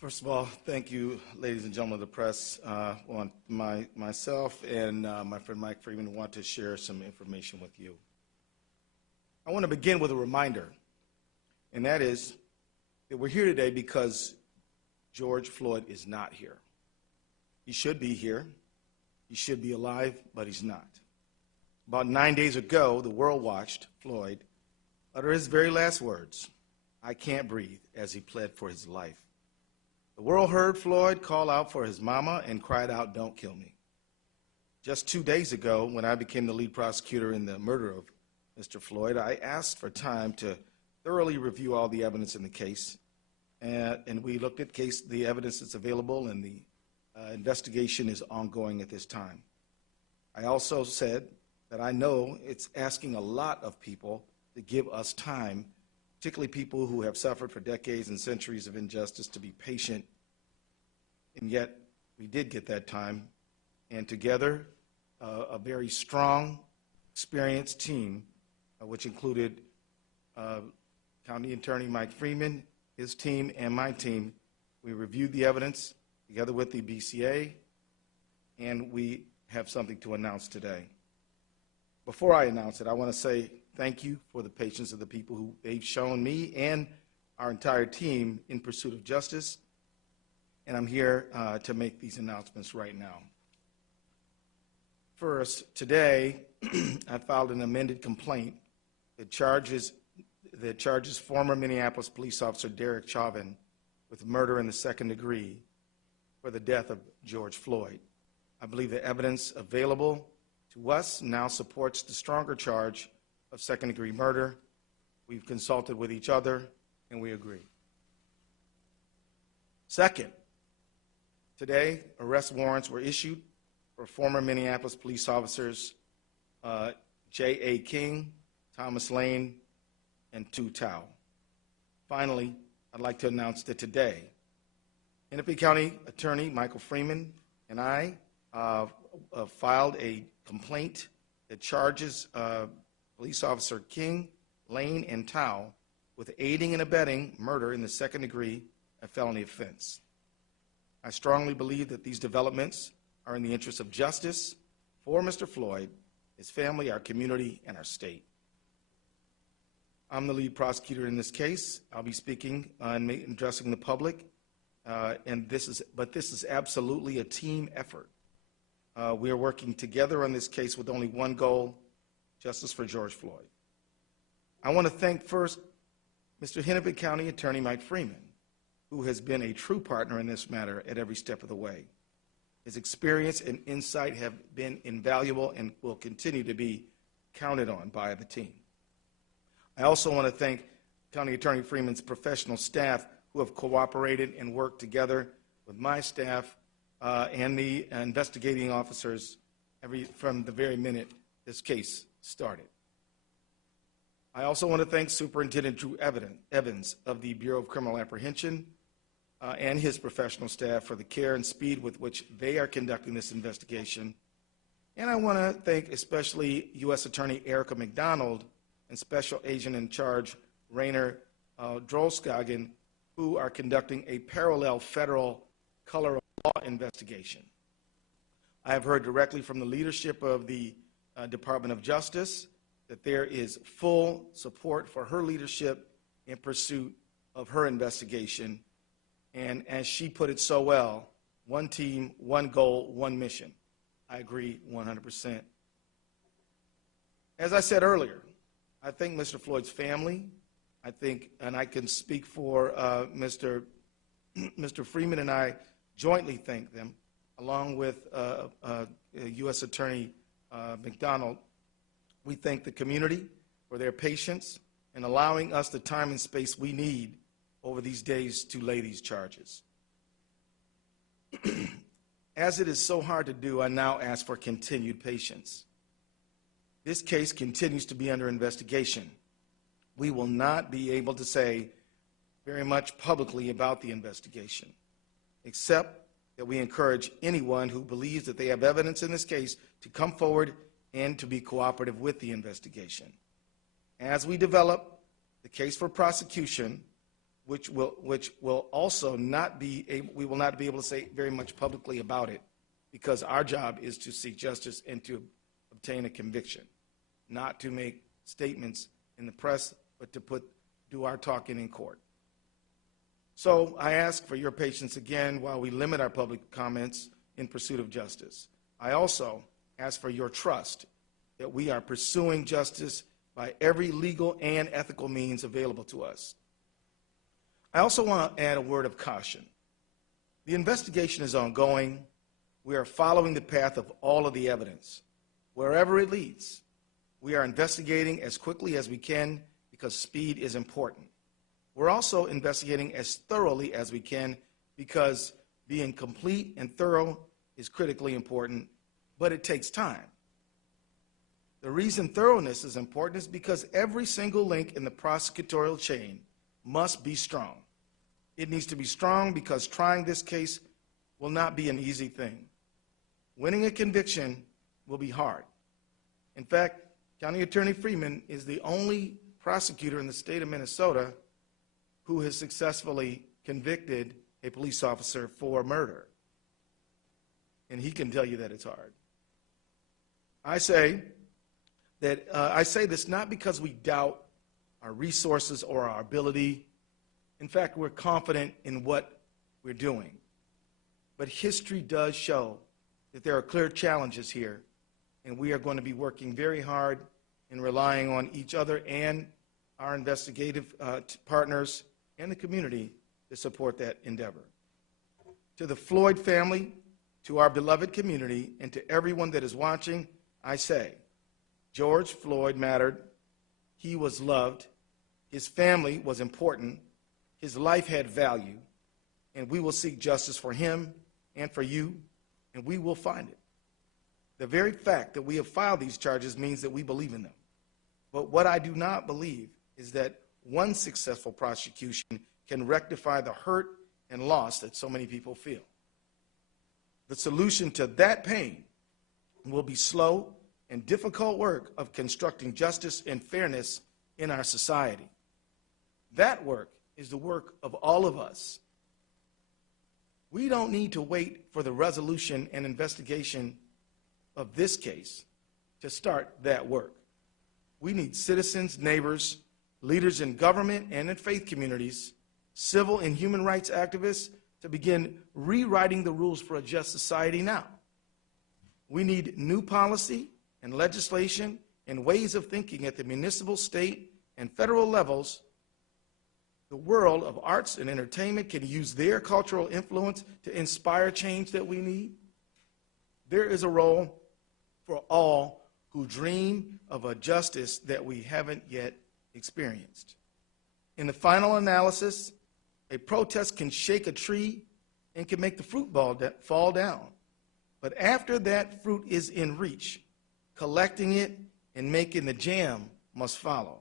First of all, thank you, ladies and gentlemen of the press. Myself and my friend Mike Freeman want to share some information with you. I want to begin with a reminder, and that is that we're here today because George Floyd is not here. He should be here. He should be alive, but he's not. About 9 days ago, the world watched Floyd utter his very last words, "I can't breathe," as he pled for his life. The world heard Floyd call out for his mama and cried out, "Don't kill me." Just 2 days ago, when I became the lead prosecutor in the murder of Mr. Floyd, I asked for time to thoroughly review all the evidence in the case, and we looked at the evidence that's available, and the investigation is ongoing at this time. I also said that I know it's asking a lot of people to give us time, particularly people who have suffered for decades and centuries of injustice, to be patient. And yet, we did get that time. And together, a very strong, experienced team, which included County Attorney Mike Freeman, his team, and my team, we reviewed the evidence together with the BCA, and we have something to announce today. Before I announce it, I want to say thank you for the patience of the people who they've shown me and our entire team in pursuit of justice, and I'm here to make these announcements right now. First, today, I filed an amended complaint that charges former Minneapolis police officer Derek Chauvin with murder in the second degree for the death of George Floyd. I believe the evidence available to us now supports the stronger charge of second-degree murder. We've consulted with each other, and we agree. Second, today, arrest warrants were issued for former Minneapolis police officers J.A. King, Thomas Lane, and Tu Tao. Finally, I'd like to announce that today, Hennepin County Attorney Michael Freeman and I filed a complaint that charges police officer King, Lane, and Tao with aiding and abetting murder in the second degree, a felony offense. I strongly believe that these developments are in the interest of justice for Mr. Floyd, his family, our community, and our state. I'm the lead prosecutor in this case. I'll be speaking and addressing the public, but this is absolutely a team effort. We are working together on this case with only one goal: justice for George Floyd. I want to thank first Mr. Hennepin County Attorney Mike Freeman, who has been a true partner in this matter at every step of the way. His experience and insight have been invaluable and will continue to be counted on by the team. I also want to thank County Attorney Freeman's professional staff who have cooperated and worked together with my staff and the investigating officers from the very minute this case started. I also want to thank Superintendent Drew Evans of the Bureau of Criminal Apprehension and his professional staff for the care and speed with which they are conducting this investigation. And I want to thank especially U.S. Attorney Erica McDonald and Special Agent in Charge Rainer Drolskagen, who are conducting a parallel federal color of law investigation. I have heard directly from the leadership of the Department of Justice that there is full support for her leadership in pursuit of her investigation. And as she put it so well, one team, one goal, one mission. I agree 100%. As I said earlier, I thank Mr. Floyd's family. I think, and I can speak for Mr. Freeman and I jointly thank them, along with U.S. Attorney McDonald. We thank the community for their patience in allowing us the time and space we need over these days to lay these charges. As it is so hard to do, I now ask for continued patience. This case continues to be under investigation. We will not be able to say very much publicly about the investigation, except that we encourage anyone who believes that they have evidence in this case to come forward and to be cooperative with the investigation. As we develop the case for prosecution, which will also not be able, we will not be able to say very much publicly about it, because our job is to seek justice and to obtain a conviction, not to make statements in the press, but to do our talking in court. So I ask for your patience again while we limit our public comments in pursuit of justice. I also ask for your trust that we are pursuing justice by every legal and ethical means available to us. I also want to add a word of caution. The investigation is ongoing. We are following the path of all of the evidence. Wherever it leads, we are investigating as quickly as we can because speed is important. We're also investigating as thoroughly as we can because being complete and thorough is critically important, but it takes time. The reason thoroughness is important is because every single link in the prosecutorial chain must be strong. It needs to be strong because trying this case will not be an easy thing. Winning a conviction will be hard. In fact, County Attorney Freeman is the only prosecutor in the state of Minnesota who has successfully convicted a police officer for murder. And he can tell you that it's hard. I say this not because we doubt our resources or our ability. In fact, we're confident in what we're doing. But history does show that there are clear challenges here, and we are going to be working very hard and relying on each other and our investigative partners and the community to support that endeavor. To the Floyd family, to our beloved community, and to everyone that is watching, I say, George Floyd mattered. He was loved. His family was important. His life had value. And we will seek justice for him and for you, and we will find it. The very fact that we have filed these charges means that we believe in them. But what I do not believe is that one successful prosecution can rectify the hurt and loss that so many people feel. The solution to that pain will be slow and difficult work of constructing justice and fairness in our society. That work is the work of all of us. We don't need to wait for the resolution and investigation of this case to start that work. We need citizens, neighbors, leaders in government and in faith communities, civil and human rights activists to begin rewriting the rules for a just society now. We need new policy and legislation and ways of thinking at the municipal, state, and federal levels. The world of arts and entertainment can use their cultural influence to inspire change that we need. There is a role for all who dream of a justice that we haven't yet experienced. In the final analysis, a protest can shake a tree and can make the fruit fall down. But after that fruit is in reach, collecting it and making the jam must follow.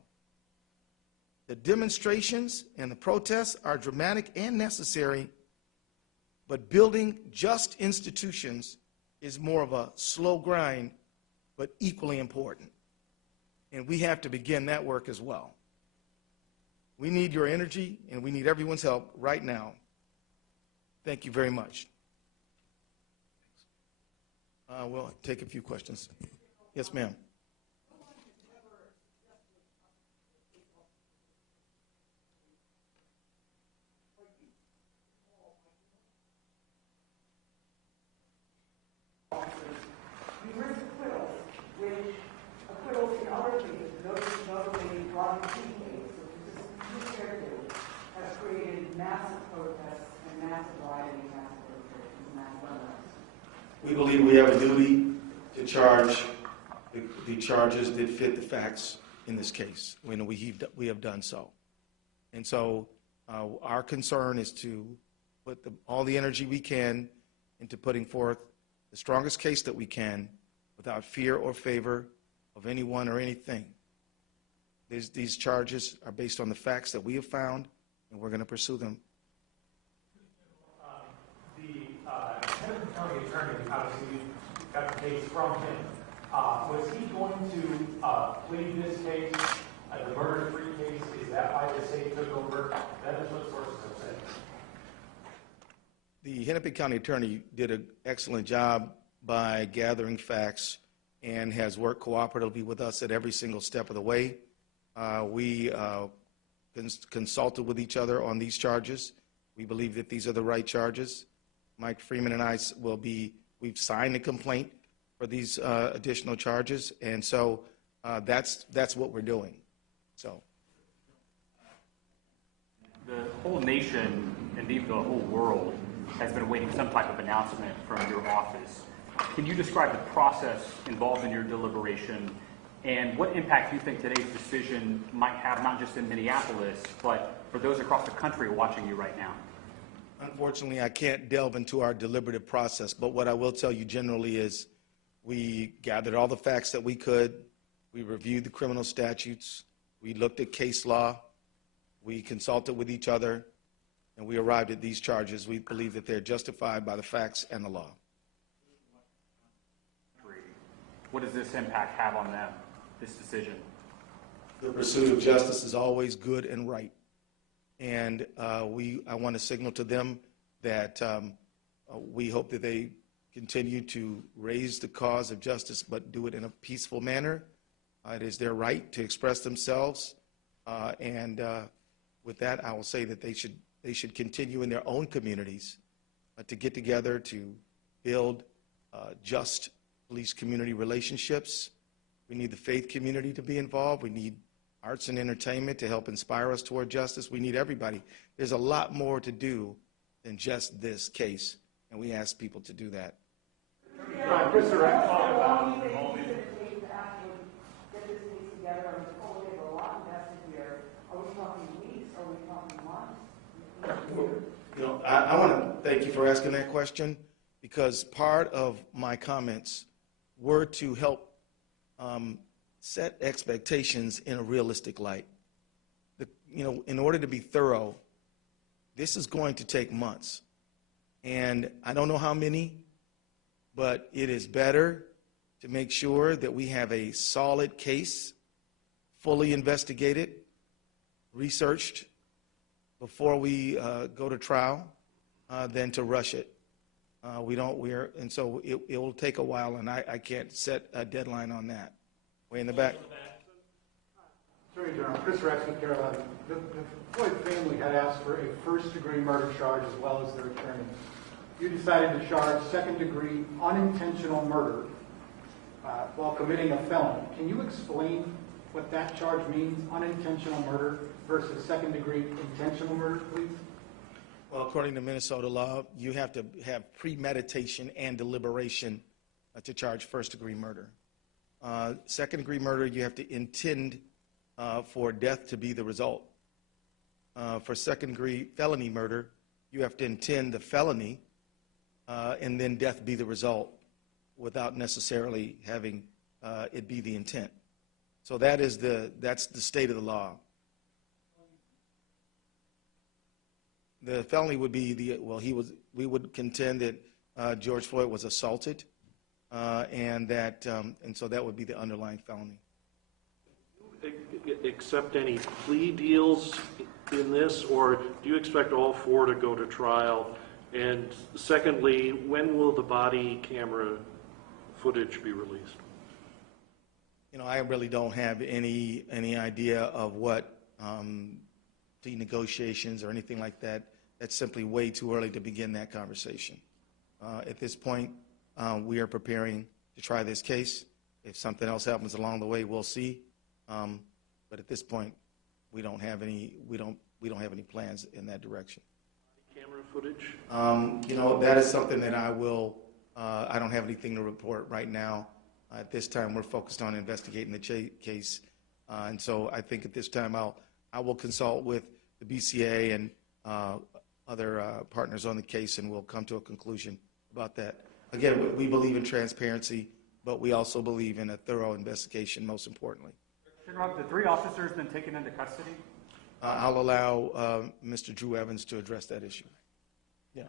The demonstrations and the protests are dramatic and necessary, but building just institutions is more of a slow grind, but equally important. And we have to begin that work as well. We need your energy, and we need everyone's help right now. Thank you very much. We'll take a few questions. Yes, ma'am. We believe we have a duty to charge the charges that fit the facts in this case when we have done so. And so our concern is to put all the energy we can into putting forth the strongest case that we can without fear or favor of anyone or anything. These charges are based on the facts that we have found, and we're going to pursue them. The county attorney, obviously, you got the case from him. Was he going to plead this case The murder-free case, is that why the state took over? That is what sources have said. The Hennepin County Attorney did an excellent job by gathering facts and has worked cooperatively with us at every single step of the way. We consulted with each other on these charges. We believe that these are the right charges. Mike Freeman and I we've signed a complaint for these additional charges, and so that's what we're doing. So the whole nation, indeed the whole world, has been awaiting some type of announcement from your office. Can you describe the process involved in your deliberation and what impact you think today's decision might have, not just in Minneapolis, but for those across the country watching you right now? Unfortunately, I can't delve into our deliberative process, but what I will tell you generally is we gathered all the facts that we could. We reviewed the criminal statutes. We looked at case law. We consulted with each other, and we arrived at these charges. We believe that they're justified by the facts and the law. What does this impact have on them, this decision? The pursuit of justice is always good and right. And I want to signal to them that we hope that they continue to raise the cause of justice, but do it in a peaceful manner. It is their right to express themselves. With that, I will say that they should continue in their own communities to get together to build just police community relationships. We need the faith community to be involved. We need arts and entertainment to help inspire us toward justice. We need everybody. There's a lot more to do than just this case, and we ask people to do that. I want to thank you for asking that question, because part of my comments were to help set expectations in a realistic light. In order to be thorough, this is going to take months. And I don't know how many, but it is better to make sure that we have a solid case, fully investigated, researched before we go to trial, than to rush it. And so it will take a while, and I can't set a deadline on that. Way in the back. Attorney General, Chris Rex with Carolina. The Floyd family had asked for a first-degree murder charge as well as their attorney. You decided to charge second-degree unintentional murder while committing a felony. Can you explain what that charge means, unintentional murder versus second-degree intentional murder, please? Well, according to Minnesota law, you have to have premeditation and deliberation to charge first-degree murder. Second-degree murder, you have to intend for death to be the result. For second-degree felony murder, you have to intend the felony and then death be the result without necessarily having it be the intent. So that's the state of the law. The felony would be we would contend that George Floyd was assaulted, and so that would be the underlying felony. Accept any plea deals in this, or do you expect all four to go to trial? And secondly, when will the body camera footage be released? I really don't have any idea of what plea negotiations or anything like that. That's simply way too early to begin that conversation. At this point, we are preparing to try this case. If something else happens along the way, we'll see. But at this point, we don't have any plans in that direction. Camera footage? That is something that I don't have anything to report right now. At this time, we're focused on investigating the case. And so I think at this time, I will consult with the BCA and other partners on the case, and we'll come to a conclusion about that. Again, we believe in transparency, but we also believe in a thorough investigation, most importantly. Have the three officers been taken into custody? I'll allow Mr. Drew Evans to address that issue. Yeah.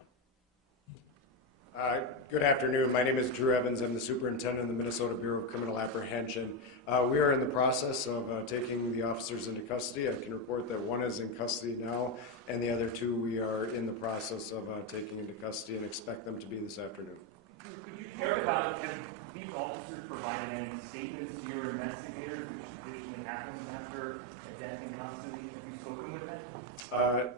Good afternoon. My name is Drew Evans. I'm the superintendent of the Minnesota Bureau of Criminal Apprehension. We are in the process of taking the officers into custody. I can report that one is in custody now, and the other two we are in the process of taking into custody and expect them to be this afternoon. Could you talk about, have these officers provided any statements to your investigators, which traditionally happens after a death in custody? Have you spoken with them?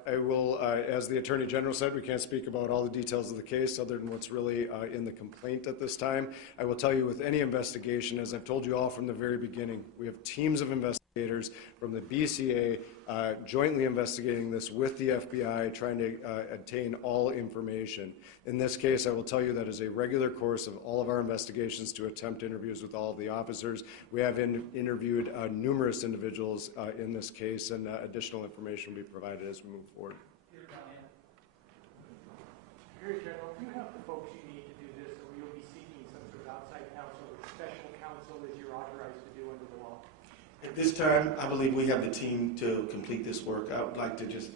I will, as the Attorney General said, we can't speak about all the details of the case other than what's really in the complaint at this time. I will tell you with any investigation, as I've told you all from the very beginning, we have teams of investigators from the BCA jointly investigating this with the FBI, trying to obtain all information. In this case, I will tell you that is a regular course of all of our investigations to attempt interviews with all of the officers. We have interviewed numerous individuals in this case, and additional information will be provided as we move forward. Attorney General, do you have the folks you need to do this, or will you be seeking some sort of outside counsel or special counsel as you're authorized to do under the law? At this time, I believe we have the team to complete this work. I would like to just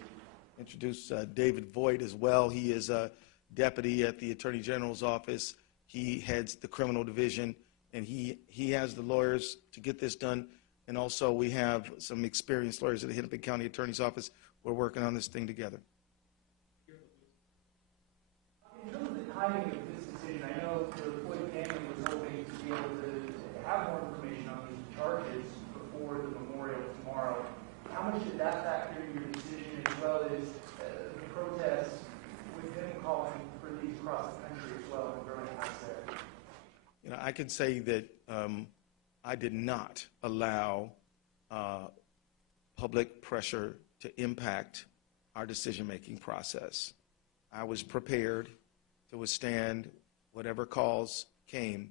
introduce David Voigt as well. He is a deputy at the Attorney General's office. He heads the criminal division, and he has the lawyers to get this done. And also, we have some experienced lawyers at the Hennepin County Attorney's Office. We're working on this thing together. In terms of the timing of this decision, I know the Floyd family was hoping to be able to have more information on these charges before the memorial tomorrow. How much did that factor in your decision, as well as the protests with them calling for these across the country as well and growing out there? You know, I can say that I did not allow public pressure to impact our decision-making process. I was prepared to withstand whatever calls came.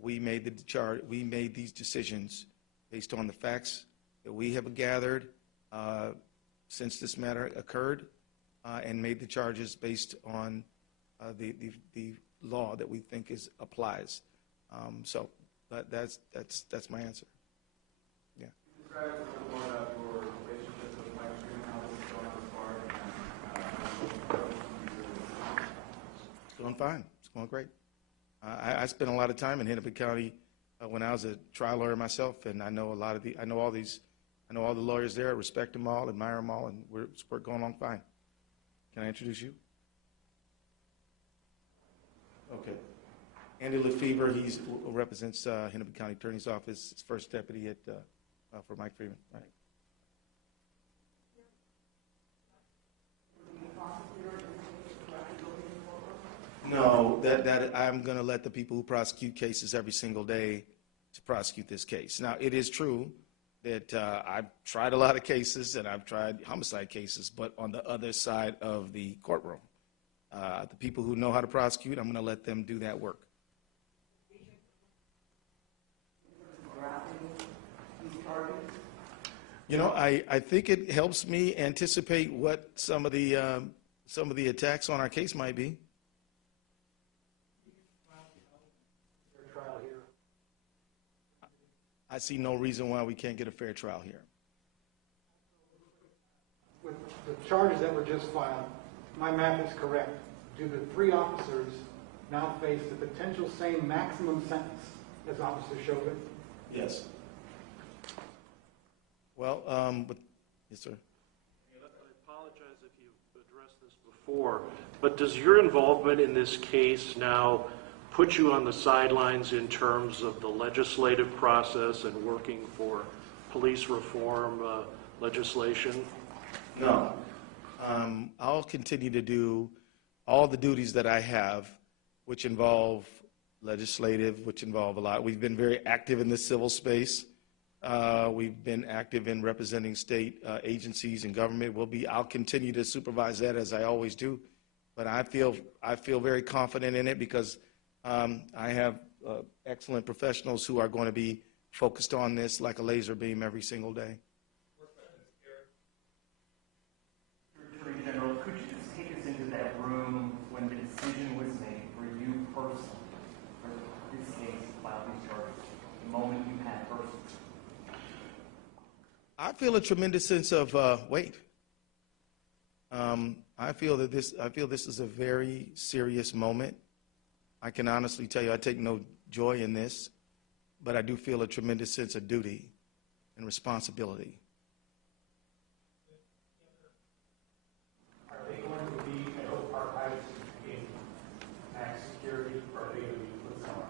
We made these decisions based on the facts that we have gathered since this matter occurred, and made the charges based on the law that we think applies. So that's my answer. Yeah. Describe a little bit more about your relationship with Mike Freeman, how this is going as far as It's going fine. It's going great. I spent a lot of time in Hennepin County when I was a trial lawyer myself, and I know all the lawyers there. I respect them all, admire them all, and we're going along fine. Can I introduce you? Okay. Andy Lefebvre, he represents Hennepin County Attorney's Office, his first deputy for Mike Freeman. Right. No, that I'm going to let the people who prosecute cases every single day to prosecute this case. Now, it is true that I've tried a lot of cases, and I've tried homicide cases, but on the other side of the courtroom. The people who know how to prosecute, I'm going to let them do that work. You know, I think it helps me anticipate what some of the attacks on our case might be. I see no reason why we can't get a fair trial here. With the charges that were just filed, my math is correct. Do the three officers now face the potential same maximum sentence as Officer Chauvin? Yes. Well, yes, sir. I apologize if you've addressed this before, but does your involvement in this case now put you on the sidelines in terms of the legislative process and working for police reform legislation? No. I'll continue to do all the duties that I have, which involve legislative, which involve a lot. We've been very active in the civil space. We've been active in representing state agencies and government. I'll continue to supervise that as I always do. But I feel very confident in it because I have excellent professionals who are going to be focused on this like a laser beam every single day. Attorney General, could you just take us into that room when the decision was made for you personally, for this case, to file these charges, the moment you had personally? I feel a tremendous sense of weight. I feel this is a very serious moment. I can honestly tell you I take no joy in this, but I do feel a tremendous sense of duty and responsibility. Are they going to be archived in max security, or are they going to be put somewhere?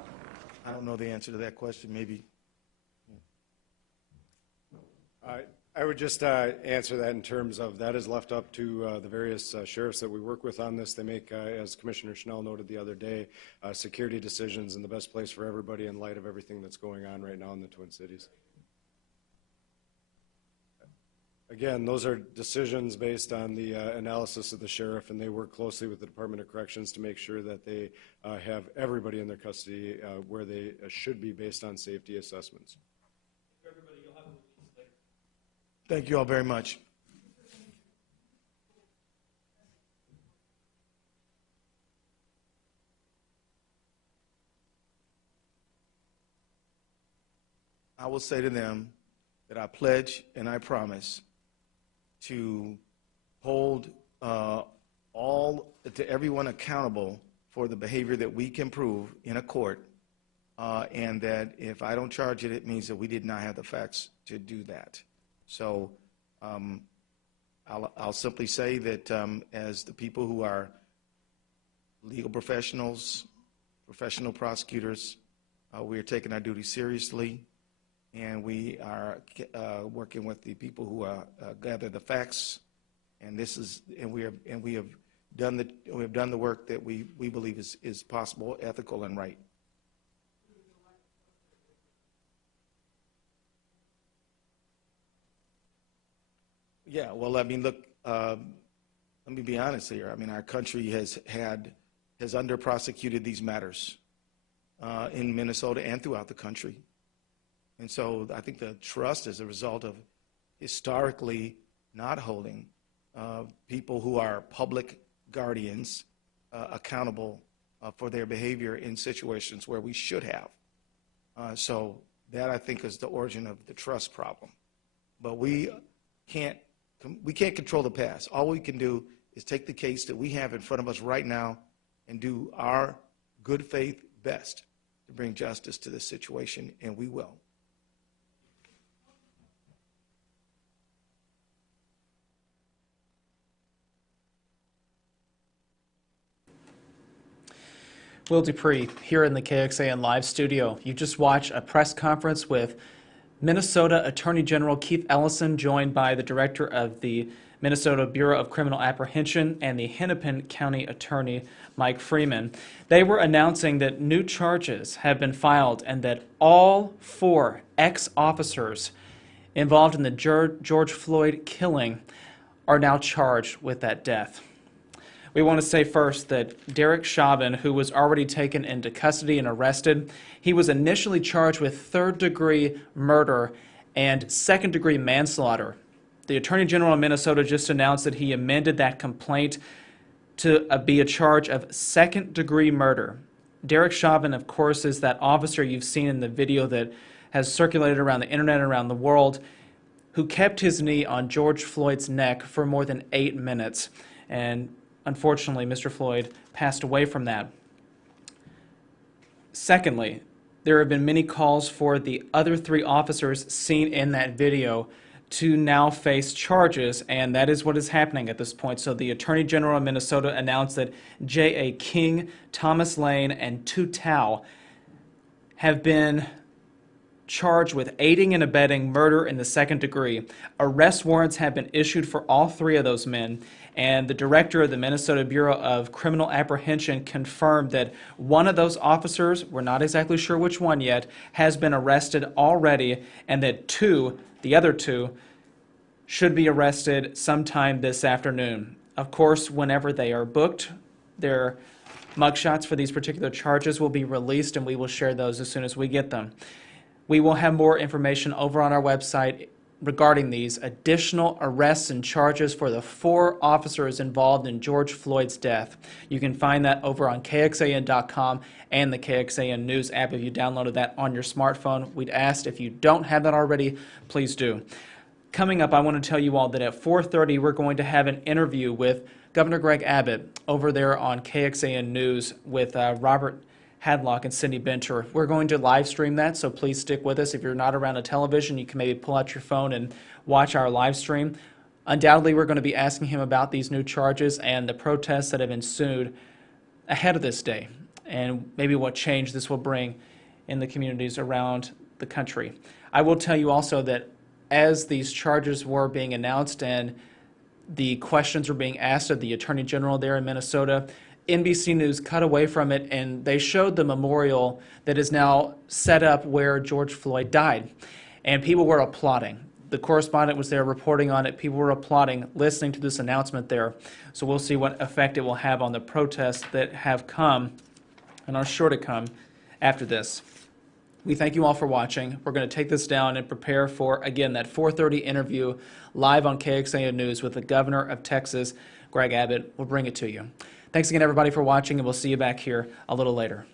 I don't know the answer to that question. Maybe. I would just answer that in terms of that is left up to the various sheriffs that we work with on this. They make, as Commissioner Schnell noted the other day, security decisions in the best place for everybody in light of everything that's going on right now in the Twin Cities. Again, those are decisions based on the analysis of the sheriff, and they work closely with the Department of Corrections to make sure that they have everybody in their custody where they should be based on safety assessments. Thank you all very much. I will say to them that I pledge and I promise to hold everyone accountable for the behavior that we can prove in a court, and that if I don't charge it, it means that we did not have the facts to do that. So I'll simply say that as the people who are legal professionals, professional prosecutors, we are taking our duty seriously, and we are working with the people who gather the facts, and we have done the work that we believe is possible, ethical, and right. Yeah, well, I mean, look, let me be honest here. I mean, our country has under-prosecuted these matters in Minnesota and throughout the country. And so I think the trust is a result of historically not holding people who are public guardians accountable for their behavior in situations where we should have. So that, I think, is the origin of the trust problem. But we can't control the past. All we can do is take the case that we have in front of us right now and do our good faith best to bring justice to this situation, and we will. Will Dupree here in the KXAN live studio. You just watched a press conference with Minnesota Attorney General Keith Ellison, joined by the director of the Minnesota Bureau of Criminal Apprehension and the Hennepin County Attorney Mike Freeman. They were announcing that new charges have been filed and that all 4 ex-officers involved in the George Floyd killing are now charged with that death. We want to say first that Derek Sha'ban, who was already taken into custody and arrested, he was initially charged with third-degree murder and second-degree manslaughter. The Attorney General of Minnesota just announced that he amended that complaint to be a charge of second-degree murder. Derek Sha'ban, of course, is that officer you've seen in the video that has circulated around the internet and around the world, who kept his knee on George Floyd's neck for more than 8 minutes. And unfortunately, Mr. Floyd passed away from that. Secondly, there have been many calls for the other 3 officers seen in that video to now face charges, and that is what is happening at this point. So the Attorney General of Minnesota announced that J.A. King, Thomas Lane, and Tu Tao have been charged with aiding and abetting murder in the second degree. Arrest warrants have been issued for all 3 of those men, and the director of the Minnesota Bureau of Criminal Apprehension confirmed that one of those officers, we're not exactly sure which one yet, has been arrested already, and that the other two, should be arrested sometime this afternoon. Of course, whenever they are booked, their mugshots for these particular charges will be released, and we will share those as soon as we get them. We will have more information over on our website regarding these additional arrests and charges for the 4 officers involved in George Floyd's death. You can find that over on KXAN.com and the KXAN News app if you downloaded that on your smartphone. We'd ask if you don't have that already, please do. Coming up, I want to tell you all that at 4:30 we're going to have an interview with Governor Greg Abbott over there on KXAN News with Robert Hadlock and Cindy Bencher. We're going to live stream that, so please stick with us. If you're not around a television, you can maybe pull out your phone and watch our live stream. Undoubtedly, we're going to be asking him about these new charges and the protests that have ensued ahead of this day, and maybe what change this will bring in the communities around the country. I will tell you also that as these charges were being announced and the questions were being asked of the Attorney General there in Minnesota, NBC News cut away from it and they showed the memorial that is now set up where George Floyd died. And people were applauding. The correspondent was there reporting on it. People were applauding, listening to this announcement there. So we'll see what effect it will have on the protests that have come and are sure to come after this. We thank you all for watching. We're going to take this down and prepare for, again, that 4:30 interview live on KXAN News with the Governor of Texas, Greg Abbott. We'll bring it to you. Thanks again, everybody, for watching, and we'll see you back here a little later.